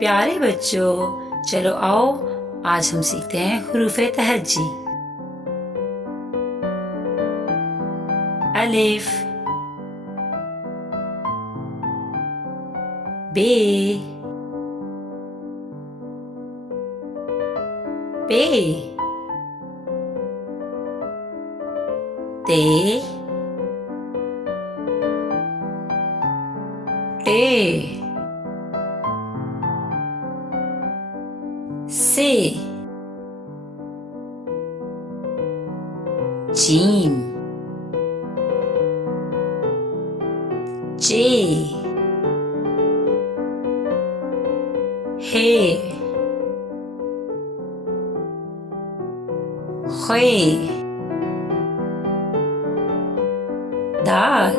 प्यारे बच्चों, चलो आओ आज हम सीखते हैं हुरूफ़े तहज्जी। अलिफ, बे, पे, ते, टे, से, जीम, जे, हे, खे, दाल,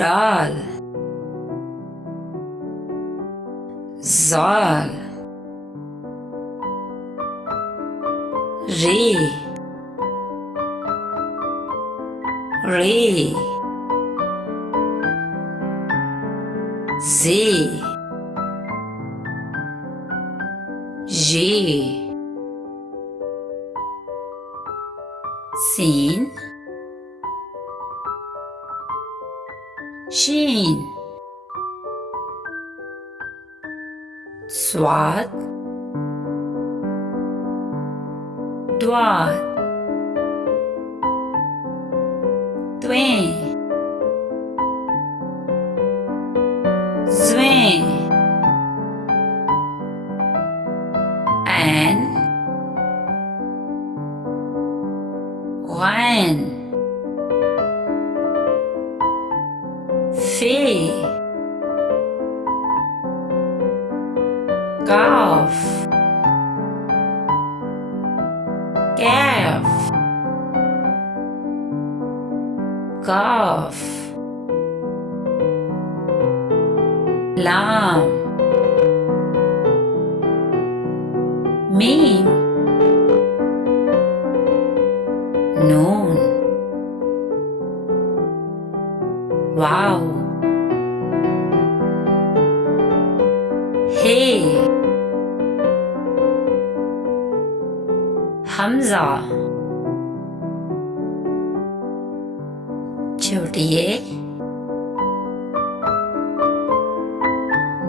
डाल, ज़ाल, रे, रे, जे, ये, सीन, शीन, स्वाद, द्वाद, त्वें, ज़्वें, ऐन, गैन, फे, काफ, कैफ, काफ, लाम, मीम, नून, वाव, हे, हमजा, छोटी ए,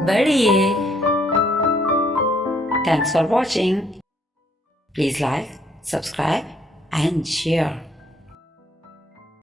बड़ी ए। Thanks for watching. Please like, subscribe and share.